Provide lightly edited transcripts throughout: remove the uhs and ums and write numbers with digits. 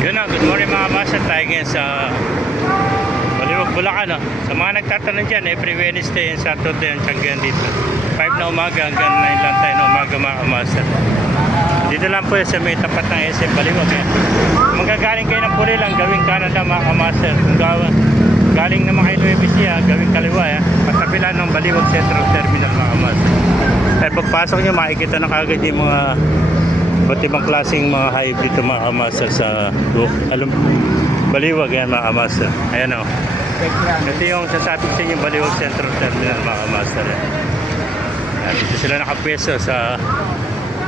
Yun na, good morning mga master. Tayo ngayon sa Baliwag, Bulacan. No? Sa mga nagtatanong dyan, every Wednesday and Saturday ang tiyanggihan dito. 5 na umaga hanggang 9 lang tayo na umaga mga master. Dito lang po sa may tapat ng SM Baliwag. Eh. Magagaling kayo ng puli lang, gawing Canada mga master. Kung galing naman kayo ng Ecija, gawing kaliwa. Patabilan ng Baliwag Central Terminal mga master. Ay pagpasok nyo, makikita na kagad yung mga ba't ibang klaseng mga hayop dito mga master sa Baliwag yan mga master. Ayan o. Ito yung sasabi sa inyo Baliwag Central Terminal mga master. Ayan, dito sila nakapwesto sa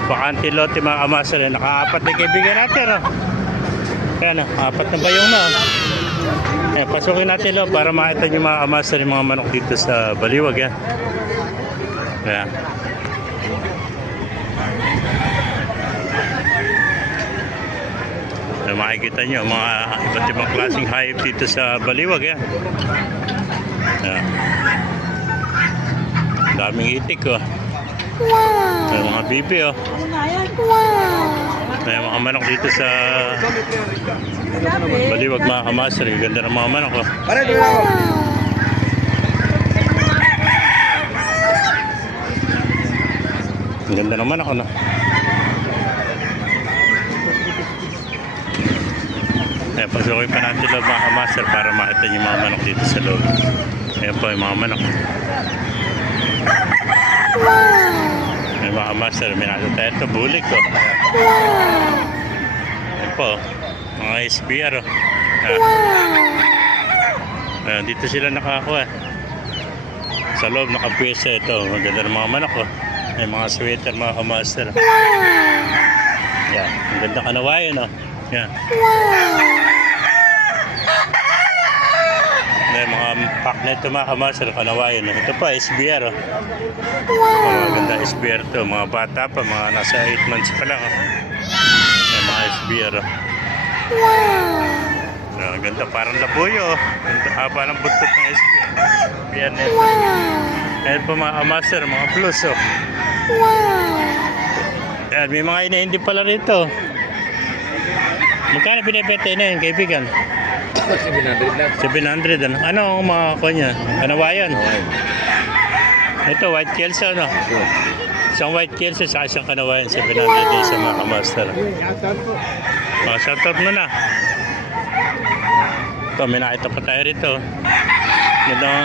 bakante lote mga master. Naka-apat na kaibigan natin o. Ayan o, apat na bayong na o. Ayan, pasukin natin o para makita nyo mga master yung mga manok dito sa Baliwag yan. Ayan. Makikita nyo mga iba't ibang klaseng hayop dito sa Baliwag yan. Daming itik oh. May mga bibi oh. May mga manok dito sa Baliwag mga kamaster. Ganda ng mga manok oh. Ang ganda ng manok oh. Ayan, pasukin pa natin loob mga master para makita nyo yung mga manok dito sa loob. Ayan po yung mga manok. Ayan mga master, may nakita tayo ito, bulik oh. Ayan po, mga SBR oh. Ayan, dito sila nakakuha. Sa loob nakapwesa ito, maganda ng mga manok oh. Ayan, mga sweater mga master. Ayan, ang ganda kanawayan oh. Ayan. May mga pack na ito mga kamaster, kanawayan. Ito pa, SBR. Oh. Mga ganda SBR to. Mga bata pa, mga nasa 8 months pa lang. Oh. May mga SBR. Oh. Ganda, parang labuyo. Oh. Ganda, haba ng buntot ng SBR na ito. Ayan po mga kamaster, mga plus. Oh. Ayan, may mga hindi pala rito. Magkano binibenta na yun, kaibigan? 700 ano? Ano ang mga kanya? Kanawayan? Ito, white kelso no? Isang white kelso sa isang kanawayan, 700 din sa mga kamaster. Shout out mo na. Ito, may nakita pa tayo rito. Gandang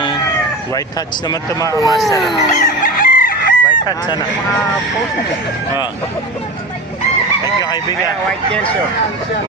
white hats naman ito mga kamaster. White hats, ano? Thank you, kaibigan. White kelso.